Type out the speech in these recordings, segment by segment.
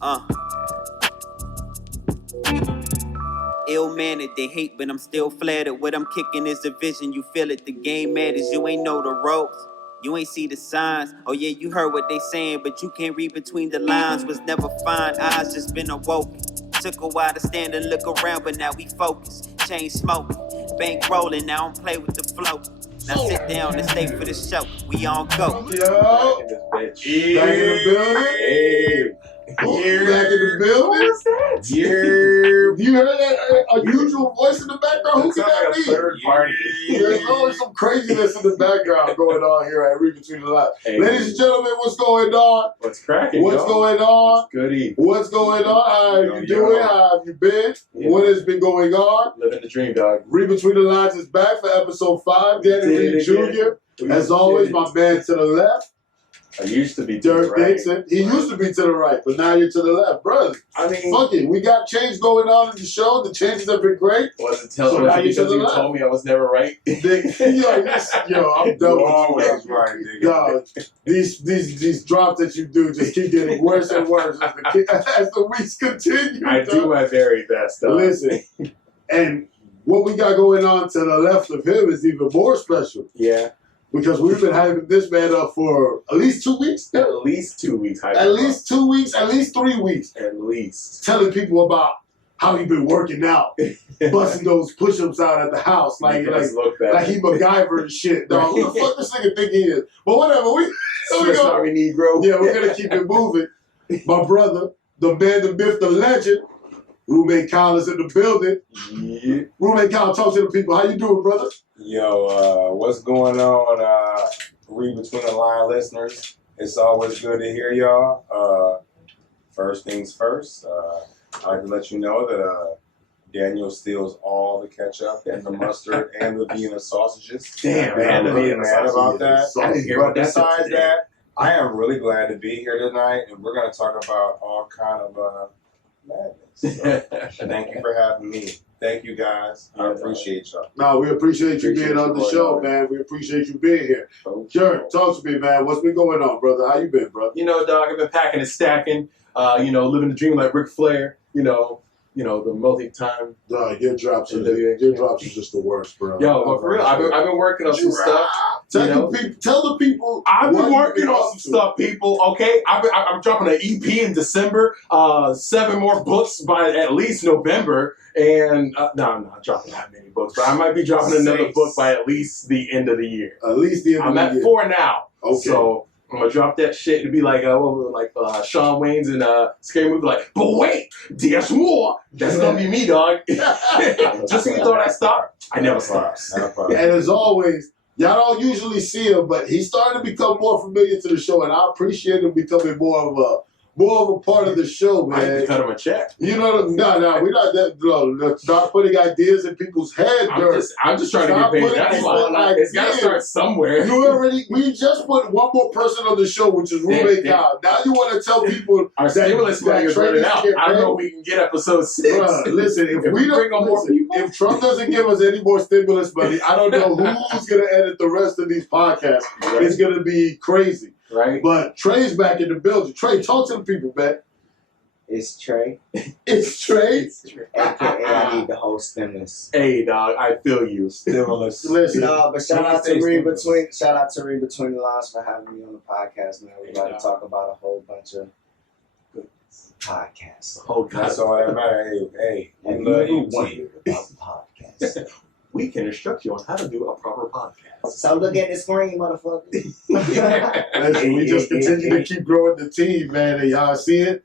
Uh. Ill-mannered, they hate, but I'm still flattered. What I'm kicking is a vision, you feel it, the game matters. You ain't know the ropes, you ain't see the signs. Oh yeah, you heard what they saying, but you can't read between the lines. Was never fine, eyes just been awoken. Took a while to stand and look around, but now we focus. Chain smoking, bank rolling, now I don't play with the flow. Now sit down and stay for the show, we on go. Yo, back in the building. Back in the building. What was that? You heard that unusual voice in the background? Who can that be? Third party. There's always some craziness in the background going on here at Reid Between the Lines. Hey, ladies and gentlemen, what's going on? What's cracking? What's going on? What's goody? What's going on? How have you doing? How have you been? Yeah. What has been going on? Living the dream, dog. Reid Between the Lines is back for episode 5. Danny Reid Jr. As always, my man to the left. I used to be to the Dirk right. Dixon. He used to be to the right, but now you're to the left. Brother, I mean, fuck it. We got change going on in the show. The changes have been great. Was it So now you because to the you left. told me I was never right? Yo, I'm done with always you. right, nigga. Yo, these drops that you do just keep getting worse and worse as the weeks continue. I do my very best, dog. Listen, and what we got going on to the left of him is even more special. Yeah. Because we've been hyping this man up for at least 2 weeks now. At least 2 weeks. At least 2 weeks, at least 3 weeks. At least. Telling people about how he been working out, busting those push-ups out at the house, like he MacGyver and shit. Dog, who the fuck this nigga think he is? But whatever, we Swiss Army Negro. Yeah, we're gonna keep it moving. My brother, the man, the myth, the legend, Roommate Kyle is in the building. Yeah. Roommate Kyle, talk to the people. How you doing, brother? Yo, what's going on, Read Between the Line listeners? It's always good to hear y'all. First things first, I'd like to let you know that Daniel steals all the ketchup and the mustard and the Vienna sausages. Damn, I'm the really Vienna mad about that. I didn't hear But about that besides today. that, I am really glad to be here tonight, and we're going to talk about all kind of madness. So, thank you for having me. Thank you, guys. I appreciate y'all. No, we appreciate you Appreciate being on you the going show, on. man. We appreciate you being here. Oh, Sure, talk to me, man. What's been going on, brother? How you been, bro? You know, dog, I've been packing and stacking, living the dream like Ric Flair, the multi-time. Dog, your drops are just the worst, bro. Yo, but for real, I've been working on some stuff. Tell the people. I've been what working you've on up some to. stuff, people. Okay, I'm dropping an EP in December. 7 more books by at least November, and no, I'm not dropping that many books, but I might be dropping another 6. book by at least the end of the year. At least the end I'm of the at year. 4 now. Okay. So I'm gonna drop that shit to be like Shawn Wayne's in a scary movie, like, but wait, there's more. That's gonna be me, dog. Just so you thought I stopped, I never stopped. Not a problem. And as always, y'all don't usually see him, but he's starting to become more familiar to the show, and I appreciate him becoming more of a part of the show, I man. cut him a check. You know, no, we're not that. No, start putting ideas in people's heads, Dirk. I'm just trying Stop to get paid. putting That's people why like it's gotta this. start somewhere. We just put one more person on the show, which is Roommate Kyle. Now you want to tell people Our stimulus money is running out. I don't know if we can get episode 6. Bruh, listen, if we bring don't on more people, if Trump doesn't give us any more stimulus money, I don't know who's gonna edit the rest of these podcasts. It's gonna be crazy. right? But Trey's back in the building. Trey, talk to the people, man. It's Trey, It's Trey. aka I need the whole stimulus. Hey, dog, I feel you. Stimulus. Listen, No, but shout out to Please Reid stay Between the Lines for having me on the podcast, man. We got to talk about a whole bunch of good podcasts. Oh, God. That's all that matters. Hey, we And love you you, wondered T. about podcasts. We can instruct you on how to do a proper podcast. So look at the screen, motherfucker. listen, we just continue to keep growing the team, man, and y'all see it.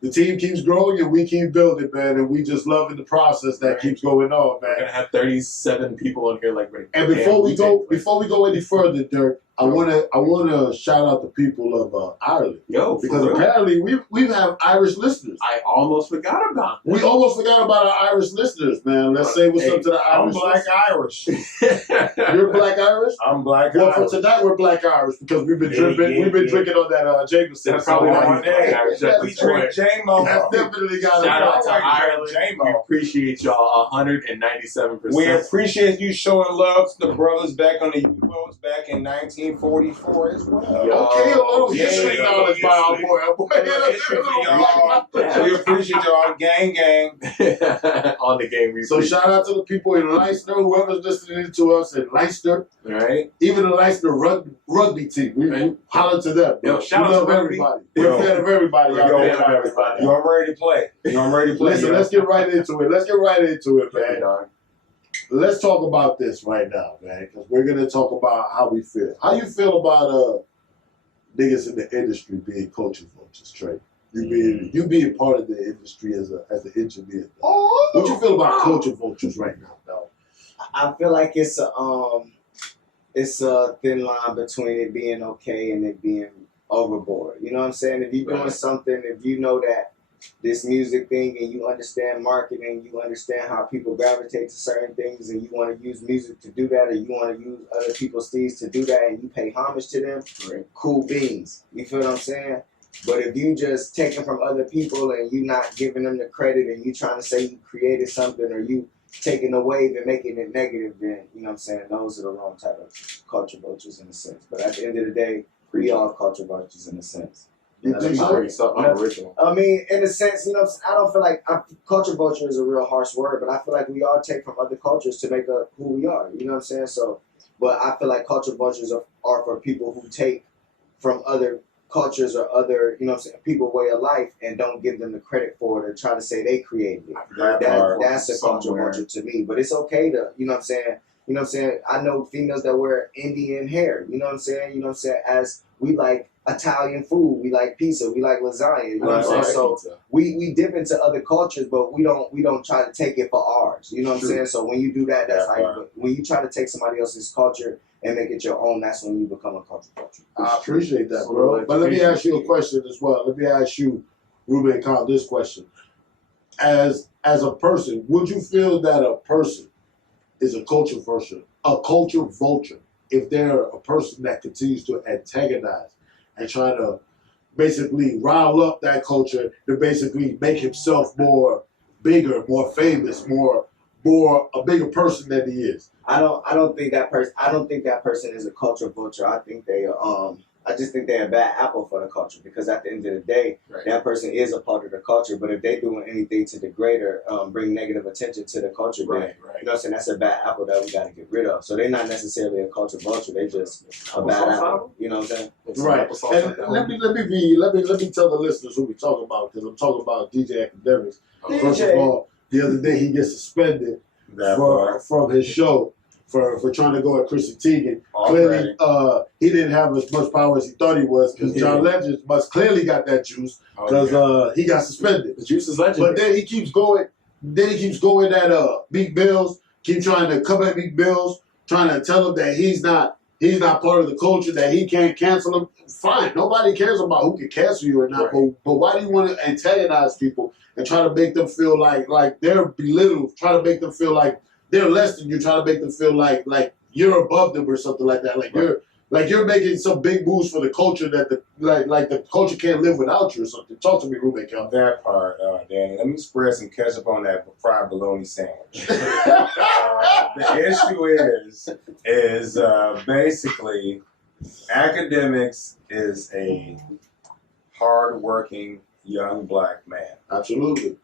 The team keeps growing and we keep building, man, and we just loving the process that keeps going on, We're man. gonna have 37 people on here, like, ready. And before we go any further, Dirk, I wanna shout out the people of Ireland, yo, for because real. apparently we have Irish listeners. I almost forgot about We almost forgot about our Irish listeners, man. Let's say what's up to the I'm Irish. Black Irish. that. You're Black Irish. I'm Black Well, for Irish. tonight we're Black Irish because we've been drinking on that Jameson. That's probably So, why on he's there. Black Irish at We this drink point. J-Mo. that's definitely got Shout out us. to Ireland. We J-Mo. appreciate y'all 197%. We appreciate you showing love to the brothers back on the U-boats back in 1944 as well. Okay, a little history yeah, knowledge by our boy. Our boy. History for y'all. We appreciate y'all. Gang, gang. On the game. So shout out to the people in Leicester, whoever's listening to us in Leicester. Right. Even the Leicester rugby team. We holler to them. Yo, shout we out love to everybody. We're a fan of everybody. Yo, out there. fan of everybody. You, I'm ready to play. I'm ready to play. Listen, let's get right into it. Man. Dog. Let's talk about this right now, man, because we're gonna talk about how we feel. How you feel about niggas in the industry being culture vultures, Trey? You being part of the industry as an engineer. Oh, What you feel about culture vultures right now, though? I feel like it's a thin line between it being okay and it being overboard. You know what I'm saying? If you're doing something, if you know that this music thing and you understand marketing, you understand how people gravitate to certain things, and you want to use music to do that, or you want to use other people's things to do that, and you pay homage to them, cool beans. You feel what I'm saying? But if you just taking from other people and you not giving them the credit, and you trying to say you created something, or you taking a wave and making it negative, then, you know what I'm saying, those are the wrong type of culture vultures in a sense. But at the end of the day, we all culture vultures in a sense. You think so? I'm original. I mean, in a sense, you know, I don't feel like culture vulture is a real harsh word, but I feel like we all take from other cultures to make up who we are. You know what I'm saying? So, but I feel like culture vultures are for people who take from other cultures or other, you know what I'm saying, people way of life and don't give them the credit for it or try to say they created it. That's a culture vulture to me. But it's okay to, you know what I'm saying? You know what I'm saying? I know females that wear Indian hair. You know what I'm saying? You know what I'm saying? As we like Italian food, we like pizza, we like lasagna. You know what I'm saying? So we dip into other cultures, but we don't try to take it for ours. You know what I'm saying? So when you do that, that's how you. When you try to take somebody else's culture and make it your own, that's when you become a culture vulture. I appreciate that, bro. But let me ask you a question as well. Let me ask you, Ruben, Kyle, this question: as a person, would you feel that a person is a culture vulture, if they're a person that continues to antagonize and try to basically rile up that culture to basically make himself more bigger, more famous, more a bigger person than he is? I don't think that person is a culture vulture. I think I just think they're a bad apple for the culture, because at the end of the day, that person is a part of the culture. But if they're doing anything to degrade or bring negative attention to the culture, then, you know what I'm saying, that's a bad apple that we got to get rid of. So they're not necessarily a culture vulture. They're just a bad apple. You know what I'm saying? Right. And let me tell the listeners who we talking about, because I'm talking about DJ AKADEMIKS. First of all, the other day he gets suspended from his show for trying to go at Chrissy Teigen. Clearly, he didn't have as much power as he thought he was, because John Legend must clearly got that juice, because he got suspended. The juice is legendary. But then he keeps going. At Meek Mills, keep trying to come at Meek Mills, trying to tell him that he's not part of the culture, that he can't cancel him. Fine, nobody cares about who can cancel you or not. But why do you want to antagonize people and try to make them feel like they're belittled? Try to make them feel like they're less than you. Try to make them feel like you're above them or something like that. You're making some big moves for the culture that the culture can't live without you or something. Talk to me, roommate. That part, Danny. Let me spread some ketchup on that fried bologna sandwich. The issue is basically AKADEMIKS is a hard-working young black man. Absolutely.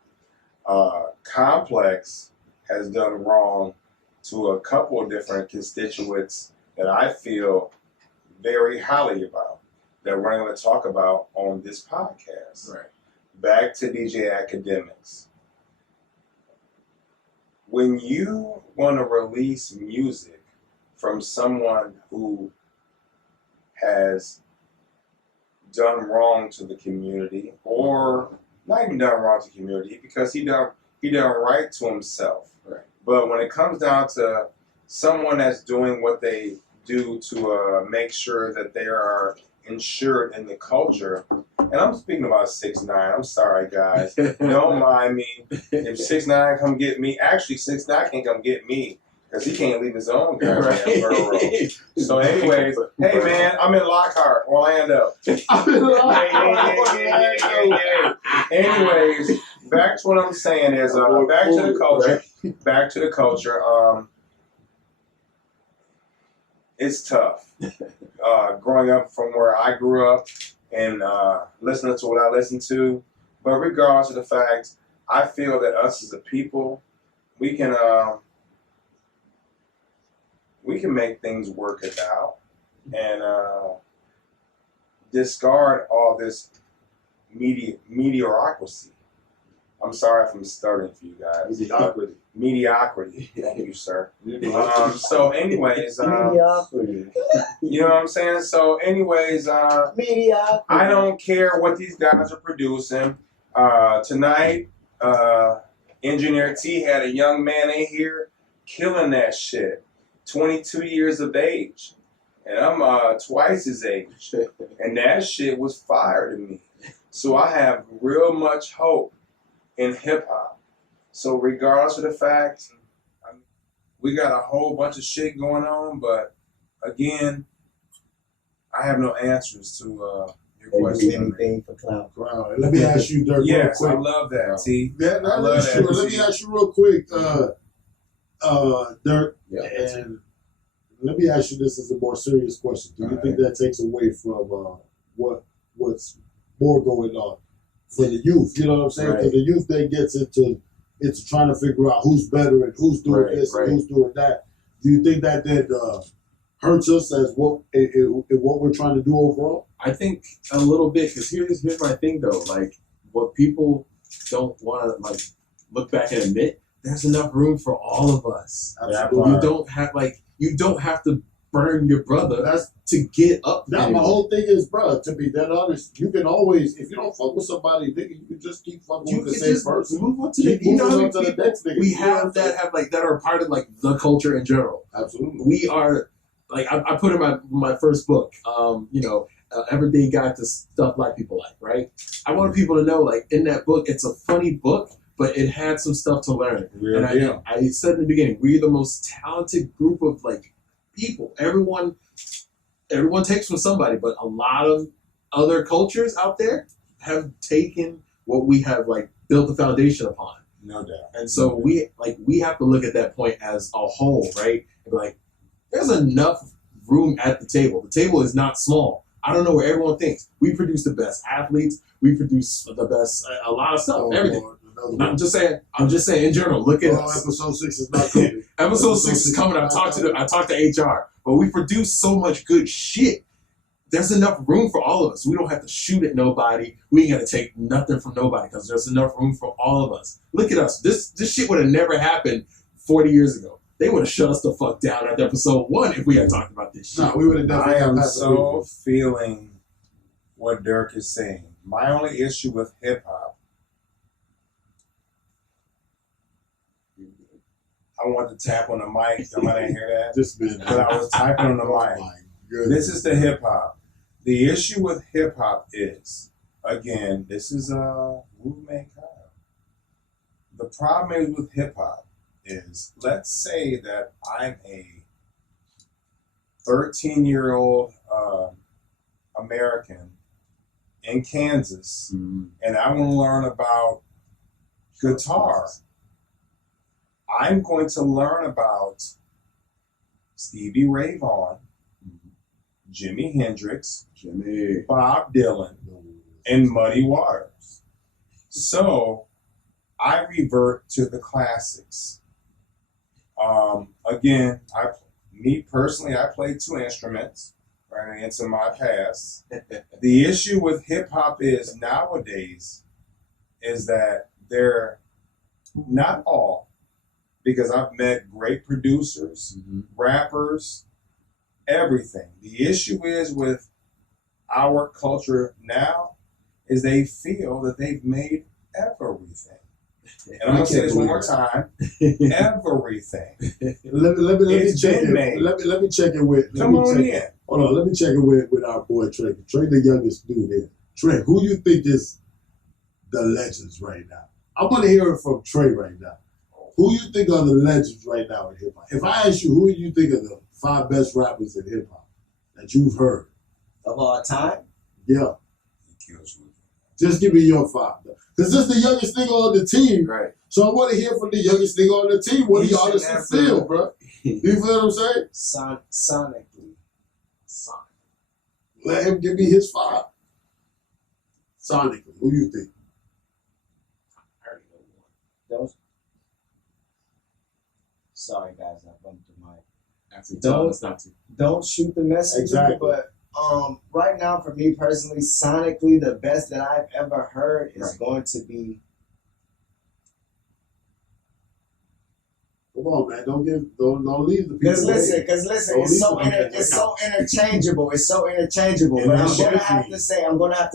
Complex has done wrong to a couple of different constituents that I feel very highly about, that we're going to talk about on this podcast. Right. Back to DJ AKADEMIKS. When you want to release music from someone who has done wrong to the community, or not even done wrong to the community, because he done right to himself. Right. But when it comes down to someone that's doing what they do to make sure that they are insured in the culture, and I'm speaking about 6ix9ine. I'm sorry, guys. Don't mind me. If 6ix9ine come get me, actually 6ix9ine can't come get me, because he can't leave his own goddamn borough. So anyways, hey man, I'm in Lockhart, Orlando. Anyways, back to what I'm saying is back to the culture. Back to the culture. it's tough. Growing up from where I grew up and listening to what I listened to, but regardless of the fact, I feel that us as a people, we can make things work it out and discard all this mediocrity. I'm sorry if I'm stuttering for you guys. Mediocrity. Thank you, sir. So anyways, Mediocrity. you know what I'm saying? So anyways, Mediocrity. I don't care what these guys are producing. Tonight, Engineer T had a young man in here killing that shit. 22 years of age. And I'm twice his age. And that shit was fire to me. So I have real much hope in hip hop. So regardless of the fact, we got a whole bunch of shit going on, but again, I have no answers to your question. Anything for clout. Wow. Let me ask you, Dirk, real Yes, quick. I love that, T. Yeah, I love that. Let me ask you real quick, Dirk, Yeah. and let me ask you this as a more serious question. Do you think that takes away from what's more going on for the youth? You know what I'm saying? Because the youth then gets into trying to figure out who's better and who's doing this and who's doing that. Do you think that then hurts us as what we're trying to do overall? I think a little bit, because here's my thing though. Like, what people don't want to like look back and admit, there's enough room for all of us. Absolutely. You don't have to burn your brother to get up. Now, my whole thing is, bro, to be that honest, you can always, if you don't fuck with somebody, nigga, you can just keep fucking with the same person. Move on to the, you know how many people we have that are part of like the culture in general. Absolutely. We are, like, I put in my first book, Everyday Guide to Stuff Black People Like, right? I want people to know, like, in that book, it's a funny book, but it had some stuff to learn. I said in the beginning, we're the most talented group of like people. Everyone takes from somebody, but a lot of other cultures out there have taken what we have like built the foundation upon. No doubt. And so we have to look at that point as a whole, right? And be like, there's enough room at the table. The table is not small. I don't know where everyone thinks. We produce the best athletes. We produce the best, a lot of stuff, everything. Lord. I'm just saying in general, look at us. Episode 6 is not coming. Episode 6 is coming. I talked to HR, but we produce so much good shit. There's enough room for all of us. We don't have to shoot at nobody. We ain't got to take nothing from nobody because there's enough room for all of us. Look at us. This shit would have never happened 40 years ago. They would have shut us the fuck down at episode 1 if we had talked about this shit. No, we would have definitely. I am so feeling what Dirk is saying. My only issue with hip hop, I want to tap on the mic. Somebody didn't hear that? Just been. But I was typing on the mic. This is the hip hop. The issue with hip hop is, again, this is a roommate Kyle. The problem is with hip hop is, let's say that I'm a 13-year-old American in Kansas, and I want to learn about guitar. I'm going to learn about Stevie Ray Vaughan, Jimi Hendrix, Bob Dylan, and Muddy Waters. So I revert to the classics. Again, me personally, I play 2 instruments right into my past. The issue with hip hop is nowadays is that they're not all, because I've met great producers, rappers, everything. The issue is with our culture now is they feel that they've made everything. And I'm going to say this one more time. Everything. Let me check it. Let me check it with. Come on in. Hold on. Let me check it with our boy Trey. Trey, the youngest dude here. Trey, who you think is the legends right now? I want to hear it from Trey right now. Who you think are the legends right now in hip hop? If I ask you, who do you think are the 5 best rappers in hip hop that you've heard of all time? Yeah. Just give me your 5. Because this is the youngest nigga on the team. Right. So I want to hear from the youngest nigga on the team. What do y'all honestly feel, bro? You feel what I'm saying? Sonically. Let him give me his 5. Sonically, who you think? I already know one. Don't. Sorry, guys, I bumped the mic. After Don't- it's not to. Don't shoot the messenger, Exactly. but right now, for me personally, sonically, the best that I've ever heard is Right. going to be. Come on, man. Don't leave the people. Because listen, waiting. it's Don't so leave the it's so interchangeable. It's so interchangeable. And But it I'm should gonna have be. to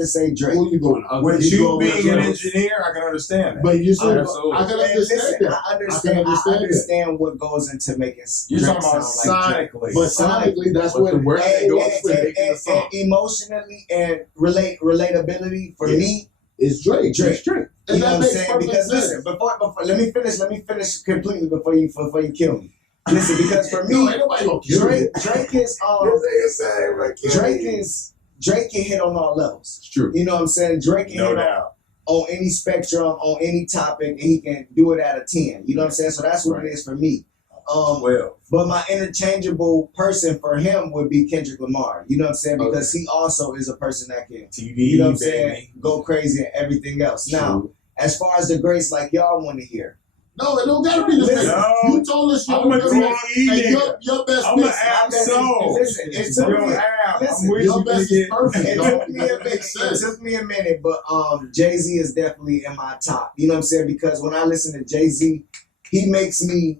say, Drake. Who you going to? With He's you going with being an Drake. engineer, I can understand that. But you said, Absolutely. I can And understand listen, that. I understand what goes into making You're Drake talking about sound like Drake. sonically. But sonically, that's But what the word that And, goes and, with and, making the and, song. and emotionally and relatability for Yeah. me, is Drake. Drake. It's Drake. you And know that what I'm makes saying? perfect Because sense. listen, before let me finish completely before you kill me. Listen, because for No, me, ain't nobody gonna kill you. Drake is Drake can hit on all levels. It's true. You know what I'm saying? Drake can No hit doubt. on any spectrum, on any topic, and he can do it at a 10. You know what I'm saying? So that's what Right. it is for me. 12. But my interchangeable person for him would be Kendrick Lamar. You know what I'm saying? Because he also is a person that can, TV, you know what I'm baby. saying, go crazy and everything else. Now, True. as far as the greats like y'all want to hear, No, it don't gotta be the Listen, same. no. You told us I'm a your TV and nigga. your best I'm an mix. absol. Listen, it took Yo, me. Ab, listen, I'm with Your you, best nigga. is perfect. It dog. took me a That minute. makes It sense. took me a minute, but Jay-Z is definitely in my top. You know what I'm saying? Because when I listen to Jay-Z, he makes me.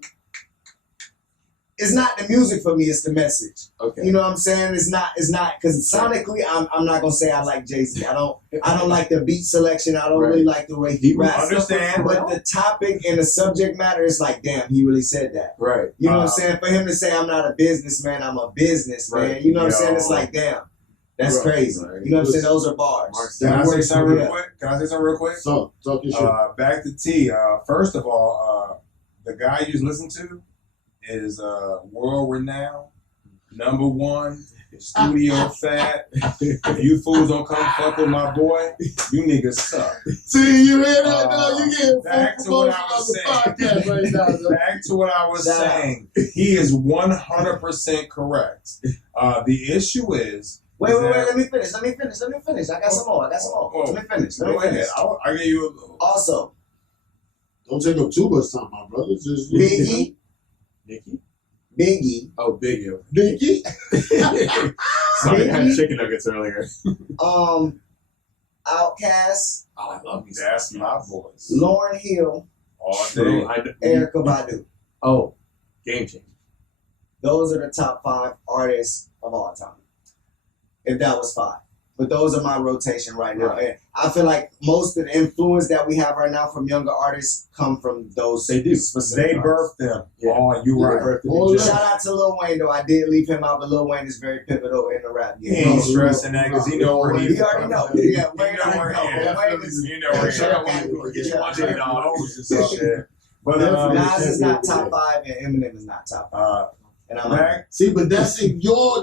It's not the music for me; it's the message. Okay. You know what I'm saying? It's not because sonically, I'm not gonna say I like Jay-Z. I don't like the beat selection. I don't really like the way he raps. Understand. But the topic and the subject matter is like, damn, he really said that. Right. You know what I'm saying? For him to say, I'm not a businessman, I'm a businessman. Right. You know what I'm saying? Yo. It's like, damn, that's Right. crazy. Right. You know what I'm saying? Those are bars. Can I That say works something for real me. quick? Can I say something real quick? So, talk your shit. Back to T. First of all, the guy you listen to is world renowned, #1, studio fat. If you fools don't come fuck with my boy, you niggas suck. See, you hear that? No, you getting back to full what promotion I on was the saying. podcast right now. though. Back to what I was Shout out. saying. He is 100% correct. The issue is. Wait, that- let me finish. I got some more. Let me finish. Go ahead. I'll give you a little. Also, Don't take up too much time, my brother. Just Biggie, Nikki? Biggie, Oh, Biggie. Biggie. Sorry, I had Biggie? chicken nuggets earlier. Outkast, Oh, I love these. That's my voice. Lauren Hill, All True. day. Erykah Badu. Oh, game changer. Those are the top 5 artists of all time. If that was 5. But those are my rotation right now. Right. And I feel like most of the influence that we have right now from younger artists come from those They do. specific They artists. birthed them. Yeah. Oh, you right. Oh, yeah. Shout out to Lil Wayne though. I did leave him out, but Lil Wayne is very pivotal in the rap He game. ain't stressing that because he know where You he already know. You Yeah, Wayne know where already he know. is. Wayne is You know where he Shout out is. to Get you Yeah. $100. Shit. But Definitely. Nas is not top 5 and Eminem is not top 5. And I'm like, back. See, but that's in your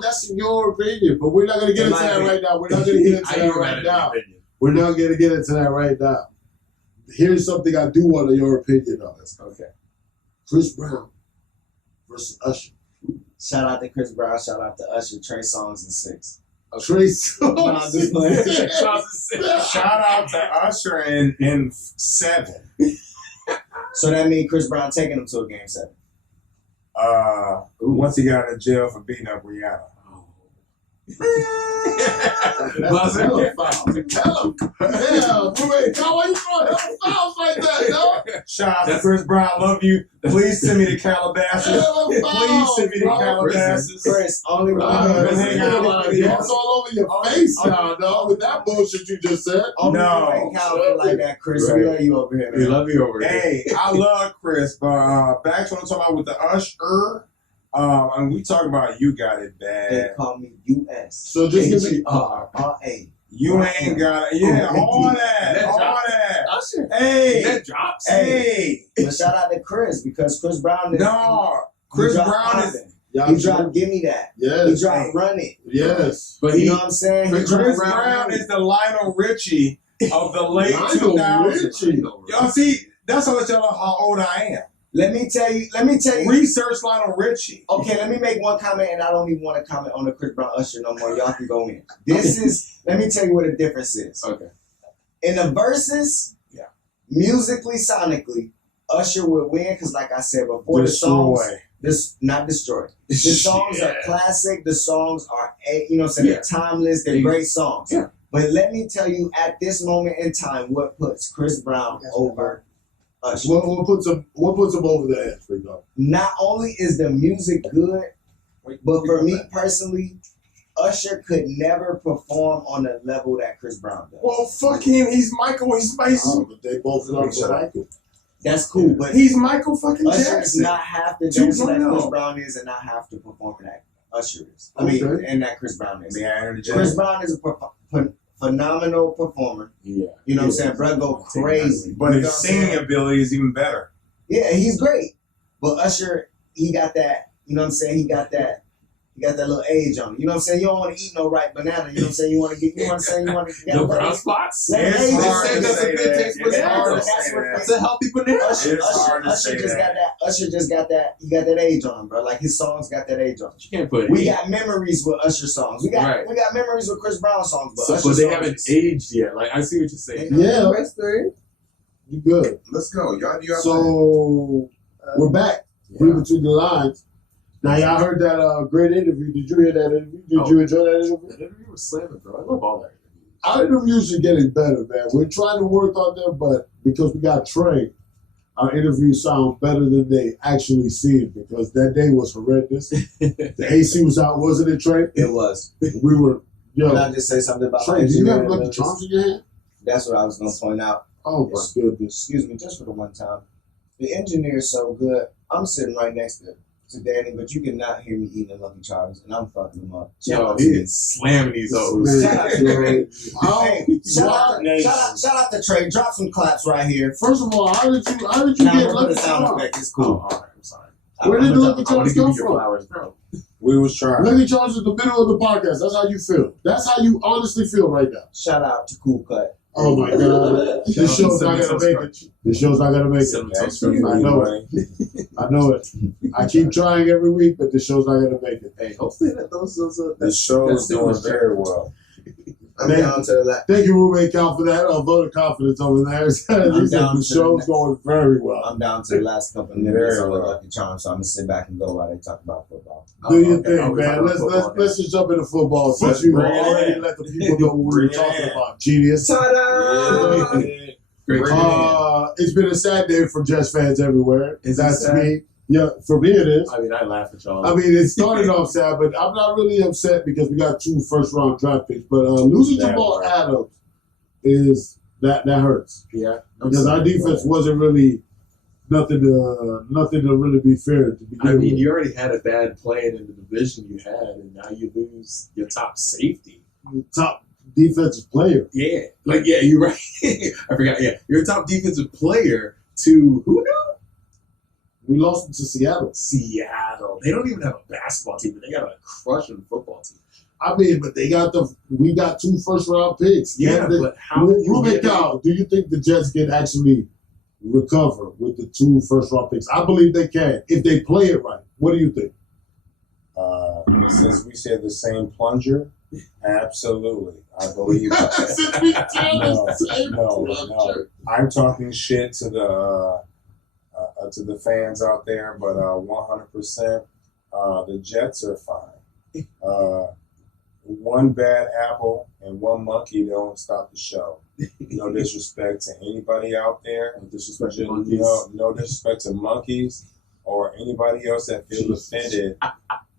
opinion. But we're not gonna get In into my that opinion. right now. We're not gonna get into I that ain't right mad at now. your opinion. We're not gonna get into that right now. Here's something I do want your opinion on. Okay. Chris Brown versus Usher. shout out to Chris Brown, shout out to Usher, Trey Songz and 6. Trey Songz. Nah, I'm just playing. Shout out to Usher in 7. So that means Chris Brown taking him to a game 7. Once he got in jail for beating up Rihanna. Tell him. Yeah, wait, why you throwing hell fouls like that, dog? Shout out to Chris Brown. Love you. Please send me to Calabasas. Hell Please fouls, send me to bro. Calabasas. Chris, only one hang out. It's all over your face now, dog, with that bullshit you just said. only No. one California like that, Chris. We Right. love you over here, We man. love you over there. Hey, I love Chris, but back to what I'm talking about with the Usher. And we talking about You Got It They Bad. call me US. So just give me. HRA. You ain't got it. Yeah, Oh, all that. that All drops. that. Usher. Hey. That drops. Hey. But shout out to Chris because Chris Brown is. No. he Chris dropped Brown is. Poppin'. Y'all He dropped Give Me That. He Yes. dropped Run It. Yes. But You he know what I'm saying? He Chris dropped Brown is the Lionel Richie of the late Lionel 2000s. Richie. Y'all see, that's how I tell her how old I am. Let me tell you. Research Lionel Richie. Okay, let me make one comment, and I don't even want to comment on the Chris Brown Usher no more. Y'all can go in. This is. Let me tell you what the difference is. Okay. In the verses, musically, sonically, Usher would win because, like I said before, the songs. Not destroy. The songs are classic. The songs are, you know what I'm saying, they're timeless. They're great songs. Yeah. But let me tell you, at this moment in time, what puts Chris Brown over Usher? What puts him over the edge, for example? Not only is the music good, but for me personally, Usher could never perform on the level that Chris Brown does. Well, fucking, he's Michael. He's Spicy. But they both love Michael. That's cool, but he's Michael fucking Usher Jackson. does not have to dance like Chris Brown is, and not have to perform that Usher is. I mean, and that Chris Brown is. Chris Brown is a phenomenal performer. Yeah, you know what I'm saying? Bro, go crazy. But his singing ability is even better. Yeah, he's great. But Usher, he got that. You know what I'm saying? He got that little age on him. You know what I'm saying? You don't want to eat no ripe banana. You know what I'm saying? You want to no brown spots? It's hard to say that. That's a healthy banana. Usher just got that. He got that age on him, bro. Like his songs got that age on him. You can't put it. We got memories with Usher songs. We got memories with Chris Brown songs, but they haven't aged yet. Like I see what you're saying. Yeah, you good. Let's go. Y'all do your So we're back. Read between the lines. Now, y'all heard that great interview. Did you hear that interview? Did you enjoy that interview? That interview was slamming, bro. I love all that interviews. Our interviews are getting better, man. We're trying to work on them, but because we got trained, our interviews sound better than they actually seem because that day was horrendous. The AC was out, wasn't it, Trey? It was. We were, Can I just say something about Trey, do you have Lucky Charms in your hand? That's what I was going to point out. Oh, my goodness. Excuse me, just for the one time. The engineer is so good. I'm sitting right next to Danny, but you cannot hear me eating Lucky Charms, and I'm fucking them up. Yo, he is slamming these hoes. Shout out to Trey. Shout out to Trey. Drop some claps right here. First of all, how did you get Lucky Charms? It's cool. Oh, all right, I'm sorry. Where did the Lucky Charms come from? Flowers, bro. We was trying. Lucky Charms is the middle of the podcast. That's how you feel. That's how you honestly feel right now. Shout out to Cool Cut. Oh my God! This show's not gonna make it. This show's not gonna make it. I know it. I know it. I keep trying every week, but the show's not gonna make it. Hey, hopefully the show is doing very well. I'm down to the last. Thank you, roommate Cal, for that vote of confidence over there. The show's going very well. I'm down to the last couple of minutes on the Lucky Charms, so I'm gonna sit back and go while they talk about football. Do your thing, man. Let's just jump into football since you already let the people know what we were talking about. Genius. Ta-da! It's been a sad day for Jets fans everywhere. That's me. Yeah, for me it is. I mean, I laugh at y'all. I mean, it started off sad, but I'm not really upset because we got 2 first-round draft picks. But losing Jamal Adams is that hurts. Yeah, because our defense wasn't really nothing to really be fair to begin I mean, with. you already had a bad playing in the division you had, and now you lose your top safety, top defensive player. Yeah, you're right. I forgot. Yeah, your top defensive player to who now? We lost them to Seattle. Seattle. They don't even have a basketball team, but they got a crushing football team. I mean, but we got 2 first-round picks. Yeah, but how? Roommate Cal, do you think the Jets can actually recover with the 2 first-round picks? I believe they can if they play it right. What do you think? Since we said the same plunger, absolutely, I believe that. No. I'm talking shit to the fans out there, but 100%, the Jets are fine. One bad apple and one monkey don't stop the show. No disrespect to anybody out there. No disrespect to monkeys or anybody else that feels offended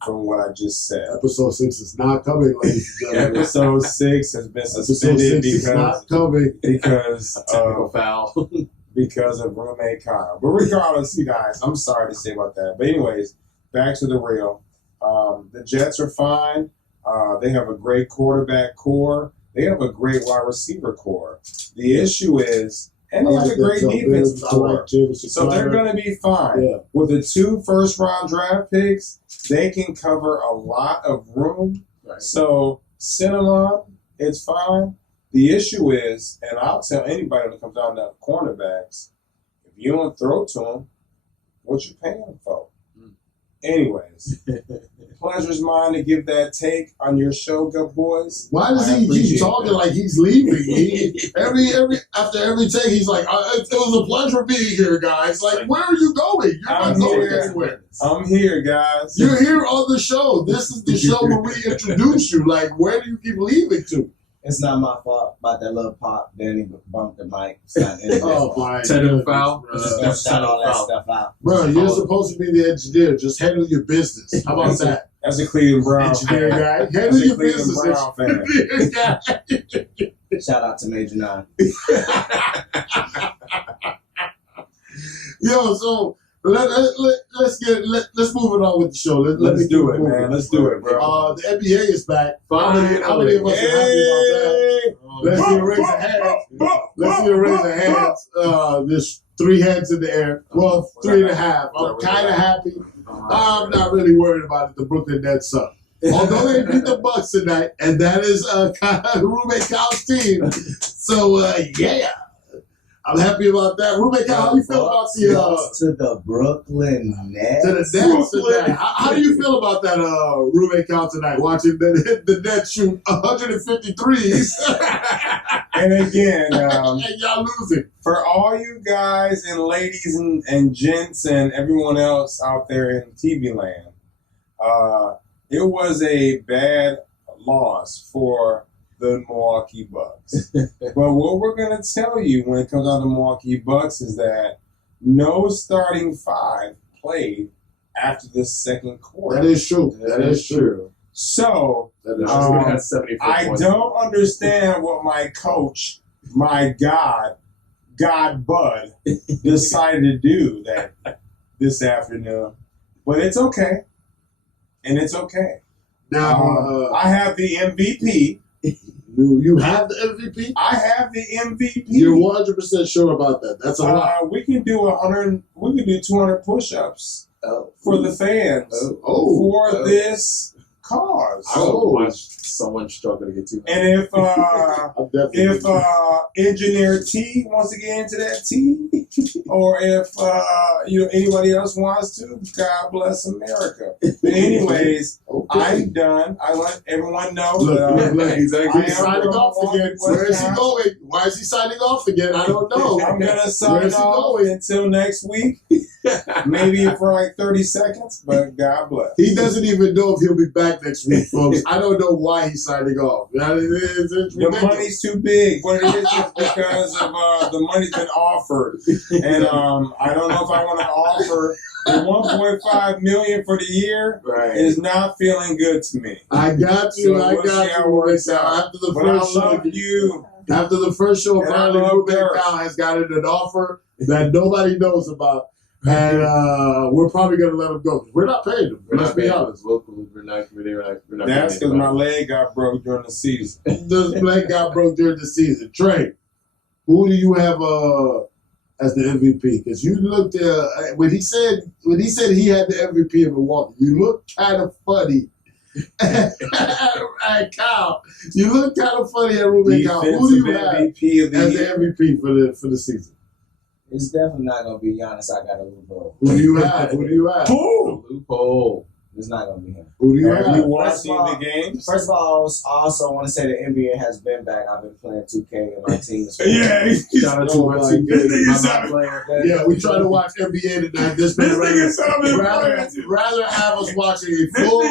from what I just said. Episode 6 is not coming, ladies and gentlemen. Episode 6 has been suspended because technical foul. Because of roommate Kyle. But regardless, you guys, I'm sorry to say about that. But anyways, back to the real. The Jets are fine. They have a great quarterback core. They have a great wide receiver core. The issue is, and they have a great defensive core. So they're going to be fine. Yeah. With the 2 first-round draft picks, they can cover a lot of room. Right. So send them on. It's fine. The issue is, and I'll tell anybody when it comes down to cornerbacks, if you don't throw to them, what you paying them for. Anyways, pleasure's mine to give that take on your show, good boys. Why does he keep talking like he's leaving? After every take, he's like, "It was a pleasure being here, guys." Like, where are you going? You're not going anywhere. I'm here, guys. You're here on the show. This is the show where we introduce you. Like, where do you keep leaving to? It's not my fault about that little pop. Danny bumped the mic. Oh my Technical foul. Just shout all that stuff out. Bro, you're supposed to be the engineer. Just handle your business. How about that? That's a Cleveland Brown Engineer fan. guy. That's Handle a your Cleveland business. Brown fan. Engineer guy. Shout out to Major 9. Yo, so let's move it on with the show. Let's do it, man. Let's do it, bro. The NBA is back. How many of us are happy about that? Let's see a raise of hands. Let's see a raise of hands. There's 3 heads in the air. Well, 3.5. I'm kind of happy. I'm not really worried about it. The Brooklyn Nets suck. Although they beat the Bucks tonight, and that is roommate Kyle's team. So yeah, I'm happy about that. Roommate Kyle, how you feel about to the Brooklyn Nets? to the Nets tonight? How do you feel about that, roommate Kyle tonight? Watching the Nets shoot 153s, And again, and y'all losing. for all you guys and ladies and gents and everyone else out there in TV land, it was a bad loss for the Milwaukee Bucks. But what we're going to tell you when it comes down to Milwaukee Bucks is that no starting 5 played after the second quarter. That is true. That is true. So That is true. I don't understand what my coach, my God Bud, decided to do this afternoon. But it's okay. And it's okay. Now, I have the MVP. you have the MVP? I have the MVP. You're 100% sure about that. That's a lot. We can do 200 push-ups for the fans for this cause. I would watch someone struggle to get to. And if I'm definitely Engineer T wants to get into that T, or if anybody else wants to, God bless America. But anyways, I'm done. I let everyone know that Exactly. He's signing off again. Where is he going? Why is he signing off again? I don't know. I'm gonna sign Where's he off going? until next week, maybe for like 30 seconds. But God bless. He doesn't even know if he'll be back next week, folks. I don't know why he's signing off. It's The ridiculous. money's too big. What it is because of the money's been offered, and I don't know if I want to offer the 1.5 million for the year. Right. Is not feeling good to me. I got you. So I we'll got see how you. it works Roommate Kyle. out. After the But I first show, love you. after the first show, And I finally, love Roommate Derek. Kyle has gotten an offer that nobody knows about. And we're probably going to let him go. We're not paying him. Let's be honest. We're not That's because my leg got broke during the season. This leg got broke during the season. Trey, who do you have as the MVP? Because you looked when he said he had the MVP in Milwaukee, you looked kind of funny at Kyle. You looked kind of funny at Roommate Kyle. Who do you have MVP of the as year? the MVP for the season? It's definitely not going to be Giannis. I got a loophole. Who do you have? Who do you have? Who? Loophole. It's not going to be him. Who do you Have you have? watching the games? First of all, I also want to say the NBA has been back. I've been playing 2K and my team is Yeah, Shout out to Oh my my team. goodness. My player. Yeah, we try to watch NBA tonight. This man nigga rather have us watching a full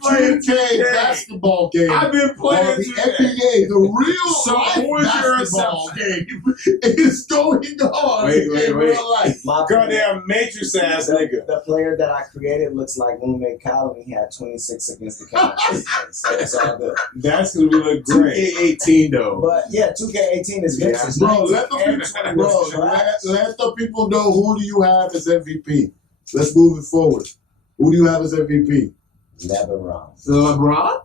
playing 2K basketball game. I've been While playing the 2K. NBA, the real So life who is your basketball game is going on Wait. in real life. My Goddamn matrix ass nigga. The player that I created looks like roommate Kyle, and he had 26 against the Cavs. So it's all good. That's because we look great. 2K18 though. But yeah, 2K18 is Vince's. Bro, let the And people, 20 bro, was trash. let the people know who do you have as MVP. Let's move it forward. Who do you have as MVP? LeBron.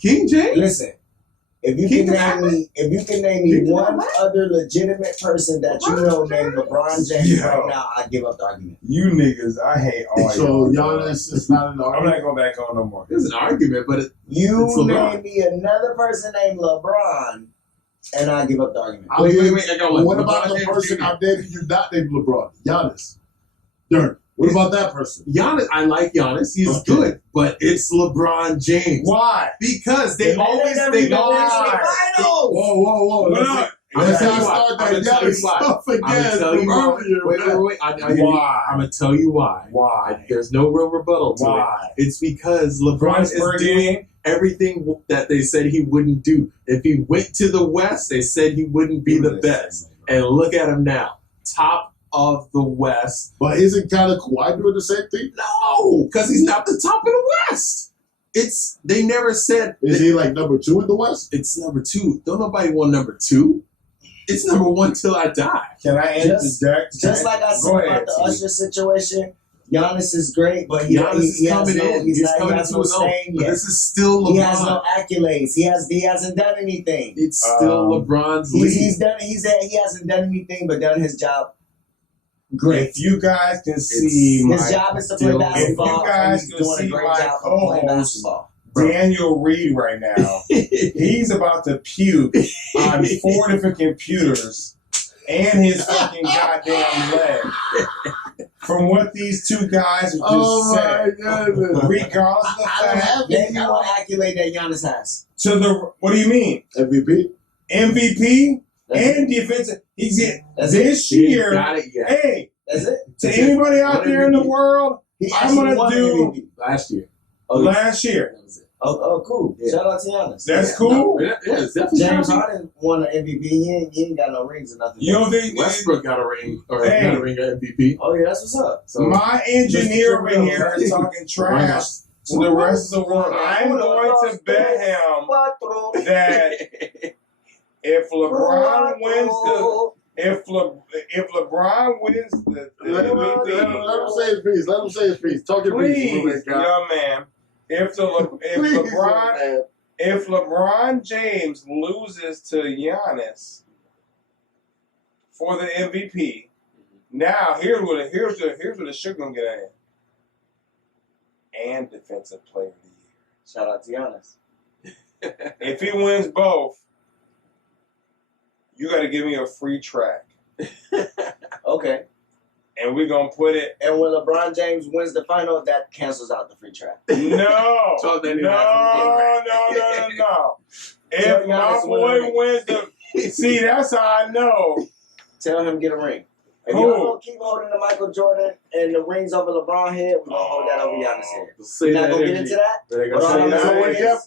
King James. Listen, if you can name me one other legitimate person that you know named LeBron James Yo. right now, I give up the argument. You niggas, I hate all So y'all. Giannis is not an I'm argument. not going back on no more. There's an argument, but You It's LeBron. name me another person named LeBron, and I give up the argument. I'll give- wait. I got one. What about LeBron the James person Jr. I'm naming you not named LeBron? Giannis. Dirk. What about that person? Giannis, I like Giannis. He's Okay. good, but it's LeBron James. Why? Because they always never think, even been to the why? finals. Whoa. Look, Let's I'm not start gonna that tell you Giannis why. stuff I'm gonna again tell from you why. earlier. Wait. I'm Why? gonna tell you why. Why? There's no real rebuttal to Why? it. It's because LeBron Points is per doing game? everything that they said he wouldn't do. If he went to the West, they said he wouldn't be the best. And look at him now, top of the West. But isn't kind of Kawhi doing the same thing? No, because he's not the top of the West. They never said Is he like number 2 in the West? it's number 2. Don't nobody want number 2. It's number 1 till I die. Can I interject? Just like I said Go about ahead, the T. Usher situation, Giannis is great, but he Giannis is has coming no, in. He's coming has into no his own. saying But yet. this is still LeBron. He has no accolades. He hasn't done anything. It's still LeBron's league. He hasn't done anything but done his job great. If you guys can see His job is to play still- basketball. if you and guys he's can doing see a great my job of playing co-host, basketball. Daniel Reid right now, he's about to puke on 4 different computers and his fucking goddamn leg from what these two guys have just said. goodness. Regardless of the I don't fact, have Name me one accolade that Giannis has. what do you mean? MVP? MVP That's and defensive. He's in That's this He ain't year. got it yet. Hey, That's it. to That's it. anybody out One there in the MVP. world, He I'm actually gonna won do- MVP. Last year. last year. That was it. Oh, cool. Yeah. Shout out to Giannis. That's cool. Yeah, it's definitely James true. Harden won an MVP. He ain't got no rings or nothing. You don't think Westbrook got a ring, or Hey. got a ring at MVP. Oh, yeah, that's what's up. So my engineer over Mr. here is talking trash to the rest of the world? I'm going to bet him that if LeBron wins the if LeBron wins the Let him say his piece. Let him say his piece. Talk your piece, please, roommate guy. young man, if Please, LeBron man. if LeBron James loses to Giannis for the MVP, now here's where the sugar gonna get in. And defensive player of the year. Shout out to Giannis. If he wins both, you got to give me a free track, Okay. and we're gonna put it. And when LeBron James wins the final, that cancels out the free track. No, So then he no. Tell If my Giannis to win boy the ring. wins the, see, that's how I know. Tell him get a ring. If Who? y'all gonna keep holding the Michael Jordan and the rings over LeBron head, we're gonna hold that over Giannis head. Say We're not that gonna get energy. into that. They're But gonna all say I'm that. saying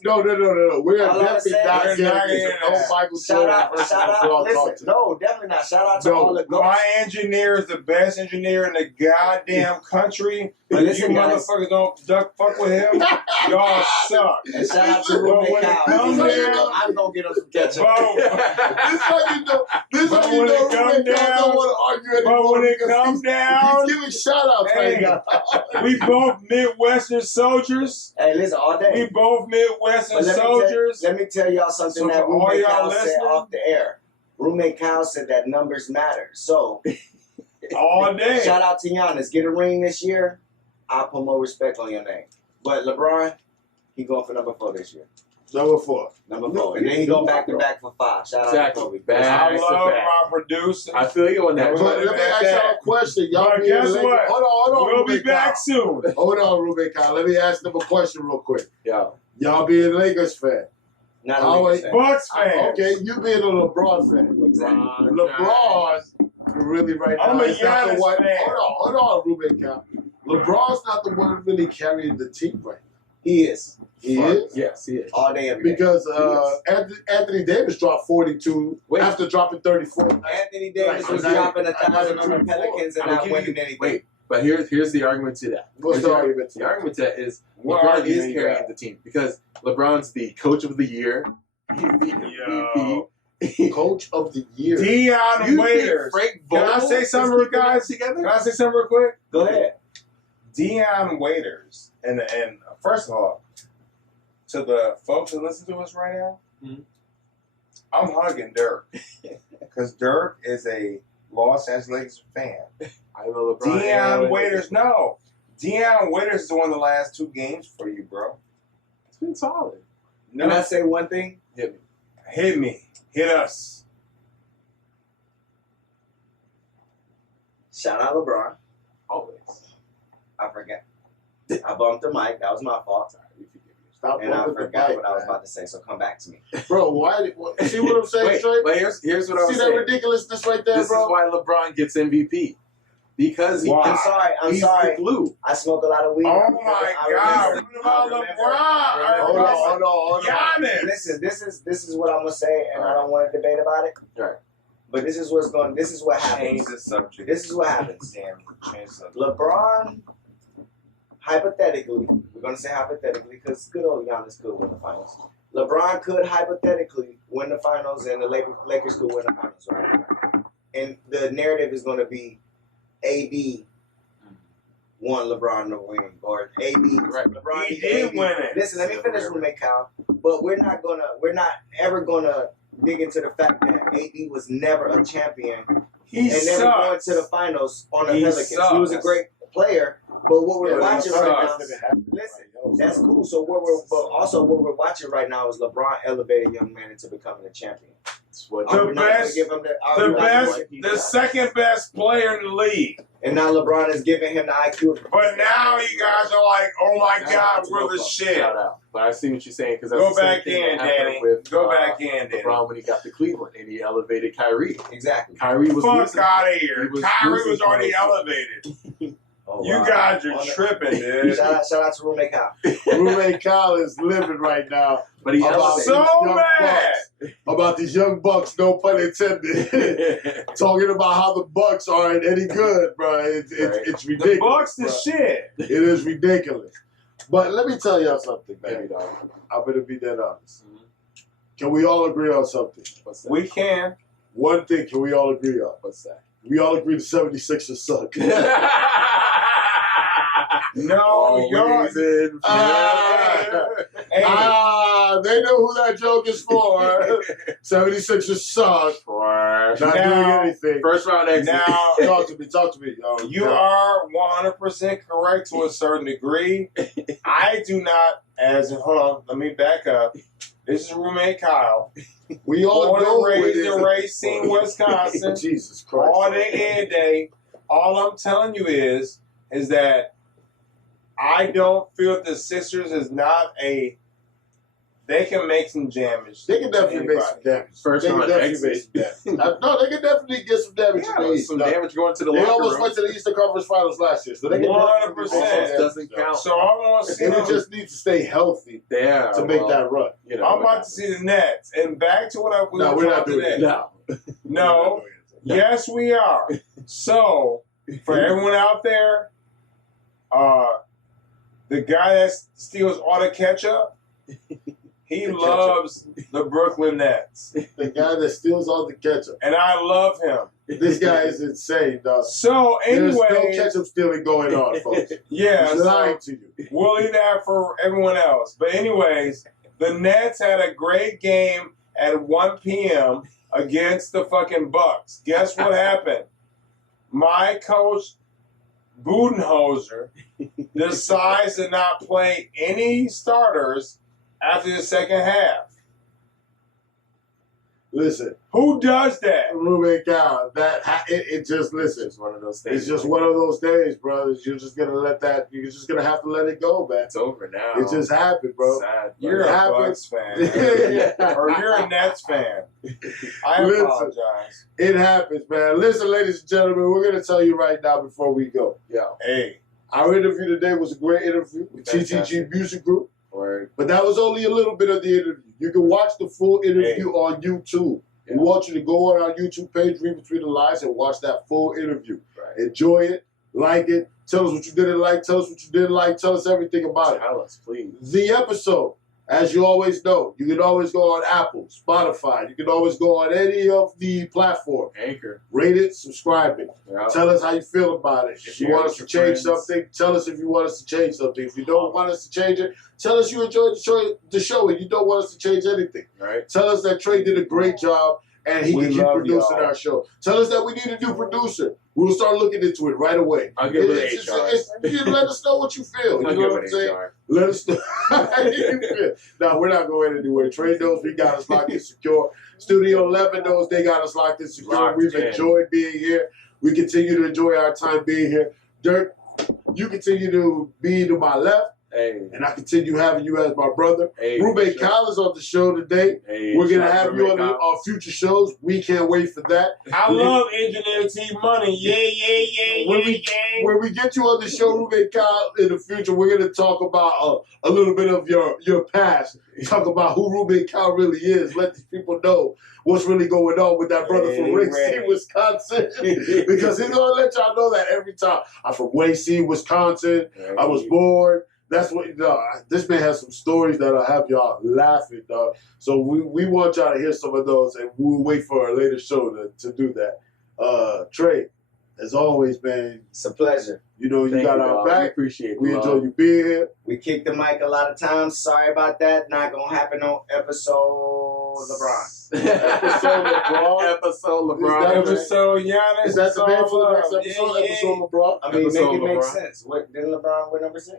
No, is- no. We're All I'm definitely saying not is- getting We're into not no Michael Shout Jordan out, versus shout out. LeBron Listen, talk. no, definitely not. Shout out to No. all the goats. My engineer is the best engineer in the goddamn country. But If listen, you guys. motherfuckers don't fuck with him, y'all suck. And shout out to But Roommate when it Kyle. comes down, I'm gonna get him some ketchup. Bo, This how you know. This But how you when know it comes roommate guy down- don't want to argue anymore. but when it because comes down, he's giving shout outs Hey. right now. we both Midwestern soldiers. Hey, listen, all We day. both Midwestern But soldiers. let me tell y'all something So that for all Roommate y'all Kyle said listening- off the air. Roommate Kyle said that numbers matter. So, All day. shout out to Giannis. Get a ring this year. I'll put more respect on your name. But LeBron, he going for number 4 this year. Number 4. Number 4. And then he go back to back for 5. Shout out to Exactly. Kobe. Back. I Nice love effect. my producer. I feel you on that. But But let me ask y'all a question. Y'all But being guess Lakers- what? Hold on, We'll be roommate back Kyle. soon. Hold on, roommate Kyle. Let me ask them a question real quick. Yeah. Y'all being a Lakers fan. Not Oh, a wait. Lakers fan. Bucks fans. Okay, you being a LeBron fan. Exactly. LeBron really right now. I'm a is not the Giannis one. fan. Hold on, roommate Kyle. LeBron's not the one really carrying the team right now. He is. He is. Yes, he is. All day, every day. Because Anthony Davis dropped 42 Wait. after dropping 34. Anthony Davis Like, was I- dropping I- 1,000 on the I- Pelicans and I'm not giving winning you- anything. Wait, but here's the argument to that. What's Here's the argument to The that? argument to that is What LeBron argument is you carrying got? the team because LeBron's the coach of the year. He's the MVP. Coach of the year. Dion You Waiters. think Frank Can I Vogel say is something, keeping guys? it together? Can I say something real quick? Go ahead. Dion Waiters. And first of all, to the folks that listen to us right now, Mhm. I'm hugging Dirk. Because Dirk is a Los Angeles Lakers fan. I know LeBron. Dion Waiters, no. Dion Waiters has won the last 2 games for you, bro. It's been solid. Can I No, say one thing? Hit me. hit me. Hit us. Shout out LeBron. Always. I forgot. I bumped the mic. That was my fault. Stop And I bumping the forgot mic, what I was man. about to say, so come back to me. Bro, why? See what I'm saying, Wait, Trey? but here's what I was See that saying. ridiculousness right there, This bro? is why LeBron gets MVP. Because he Why? I'm sorry. I'm he's sorry. the glue. I smoke a lot of weed. Oh my God! remember- What about I remember- LeBron? Hold on. Giannis. Listen, this is what I'm gonna say, and I don't want to debate about it. Right. But this is what's going. This is what Change happens. the subject. This is what happens. Damn, change the subject. LeBron, hypothetically, we're gonna say hypothetically, because good old Giannis could win the finals. LeBron could hypothetically win the finals, and the Lakers could win the finals, right? And the narrative is gonna be AD won LeBron to win, or AD Right. LeBron He needs did AD. win it. Listen, let me finish roommate Kyle. But we're not ever gonna dig into the fact that AD was never a champion He and never going sucks. to the finals on the He Pelicans. sucks. He was a great player, but what we're Yeah, watching that's right not now, happening. listen, that's cool. So what we're watching right now is LeBron elevating young man into becoming a champion. That's what The Are we not gonna best- give him The best, the second best player in the league. and now LeBron is giving him the IQ. But now you guys are like, oh my Shout God, out to we're the both of them. shit. Shout out. But I see what you're saying because Go back in, Danny. Go back in, Danny. LeBron when he got to Cleveland and he elevated Kyrie. Exactly. Kyrie was Fuck losing. out of he here. was Kyrie losing was already finals. elevated. Oh, You wow. guys are On the- tripping, dude. Shout out to roommate Kyle. Roommate Kyle is living right now But he about elevated. So these young mad. bucks. About these young bucks, no pun intended. Talking about how the Bucks aren't any good, bro. It's The ridiculous. Bucks the bro. shit. It is ridiculous. But let me tell y'all something, Maybe man. dog. I'm gonna be dead honest. Mhm. Can we all agree on something? What's that? We can. One thing can we all agree on? What's that? We all agree the 76ers suck. No, Always you're. in Hey, They know who that joke is for. 76ers suck. Trash. Not Now- doing anything. First round exit. now, Talk to me. you are 100% correct to a certain degree. I do not, hold on, let me back up. This is roommate Kyle. We all Born know and who it raised in is. Racine, Wisconsin. Jesus Christ. All day, every day. All I'm telling you is that I don't feel the Sixers is not a. They can make some damage. They can definitely make some damage. First They can round definitely exit. make some damage. No, they can definitely get some damage. Yeah, in the East. some No, damage going to the They locker almost room. went to the Eastern Conference Finals last year, so they can definitely make some 100%. damage. Doesn't count. So I want to see They them. just need to stay healthy Yeah, to make well, that run. You know, I'm about to see the Nets. And back to what we No, were we're not talking doing today. No. No. Yes, we are. So, for everyone out there, the guy that steals all the ketchup, he loves the Brooklyn Nets. The guy that steals all the ketchup. And I love him. This guy is insane, dog. So, There's no anyway, ketchup stealing going on, folks. yeah, He's so lying to you. we'll leave that for everyone else. But anyways, the Nets had a great game at 1 p.m. against the fucking Bucks. Guess what happened? My coach, Budenholzer, decides to not play any starters after the second half. Listen, Who does that? roommate Kyle, it just listen. It's one of those things. It's just one of those days, brothers. You're just gonna you're just gonna have to let it go, man. It's over now. It just happened, bro. Sad, You're It a happens. Bucks fan. Yeah. Or you're a Nets fan. I Listen. apologize. It happens, man. Listen, ladies and gentlemen, we're gonna tell you right now before we go. Yeah. Hey, Our interview today was a great interview with Fantastic. TTG Music Group, Or but that was only a little bit of the interview. You can watch the full interview on YouTube. Yeah. We want you to go on our YouTube page, Read Between the Lines, and watch that full interview. right. Enjoy it, like it, tell us what you didn't like, tell us what you didn't like, tell us everything about it. Tell us, please. The episode, as you always know, you can always go on Apple, Spotify, you can always go on any of the platforms. Anchor. Rate it, subscribe it. Yeah. Tell us how you feel about it. If you Share want with us to your change friends. something, tell us if you want us to change something. If you don't want us to change it, tell us you enjoyed the show and you don't want us to change anything. Right. Tell us that Trey did a great job and he We can keep love producing y'all. our show. Tell us that we need a new producer. We'll start looking into it right away. I'll give it It's- HR. you let us know what you feel. I'll You know give what I'm it saying? HR. Let us know how you feel. No, we're not going anywhere. Trey knows we got us locked and secure. Studio 11 knows they got us locked and secure. Locked We've in. enjoyed being here. We continue to enjoy our time being here. Dirk, You continue to be to my left. Hey. And I continue having you as my brother. Hey, Roommate sure. Kyle is on the show today. Hey, We're going to shout out have you on Roommate Kyle. our future shows. We can't wait for that. I love Engineer T Money. When we get you on the show, Roommate Kyle, in the future, we're going to talk about a little bit of your past. Talk about who Roommate Kyle really is. Let these people know what's really going on with that brother from Wayne C, Wisconsin. Because he's going to let y'all know that every time. I'm from Wayne C, Wisconsin. I was born. That's what this man has some stories that'll have y'all laughing, dog. So we want y'all to hear some of those, and we'll wait for a later show to do that. Trey, as always, man, It's a pleasure. you know you got our back. We appreciate it. We enjoy you being here. We kicked the mic a lot of times. Sorry about that. Not gonna happen on episode LeBron. Episode LeBron. Episode Is that LeBron. Episode Giannis. Is that the name for the next Yeah, episode? yeah. Episode LeBron. I mean, Episode make it make LeBron. sense. What didn't LeBron win number 6?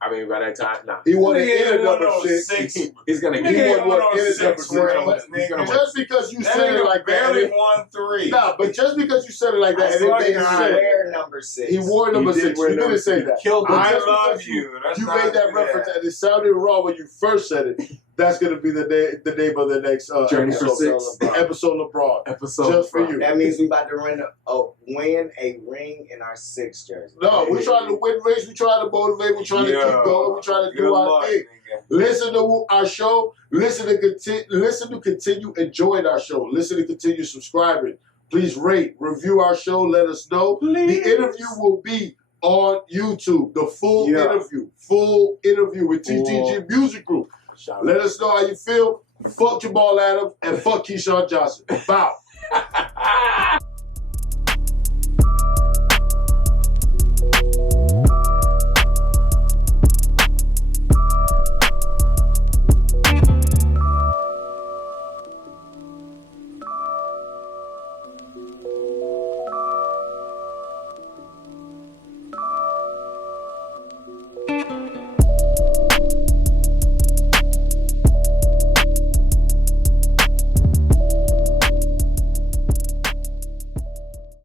I mean, by that time, nah. He won Nigga it in ain't won number no 6. six. He's gonna He get Nigga won ain't what won no in number 6 6. rings, But He's gonna nigga. just because you That said it nigga like that, barely won 3. nah. But just because you said it like that, I and it fucking made He Right. sense. wear number 6. He wore number He did 6. wear You number didn't say six. that. Killed him. But I just love because you. That's You not made that good. reference, and it sounded wrong when you first said it. That's going to be the name of the next Journey for episode. 6. Episode LeBron. Episode Just for LeBron. you. That means we about to win a ring in our 6 jersey. No, we're trying to win race. We're trying to motivate. We're trying to keep going. We're trying to Good do our luck, thing. nigga. Listen to our show. Listen to continue enjoying our show. Listen to continue subscribing. Please rate, review our show. Let us know. Please. The interview will be on YouTube. The full Yeah. interview with TTG Music Group. Shout out. Let us know how you feel. Fuck Jamal Adams and fuck Keyshawn Johnson. Bow.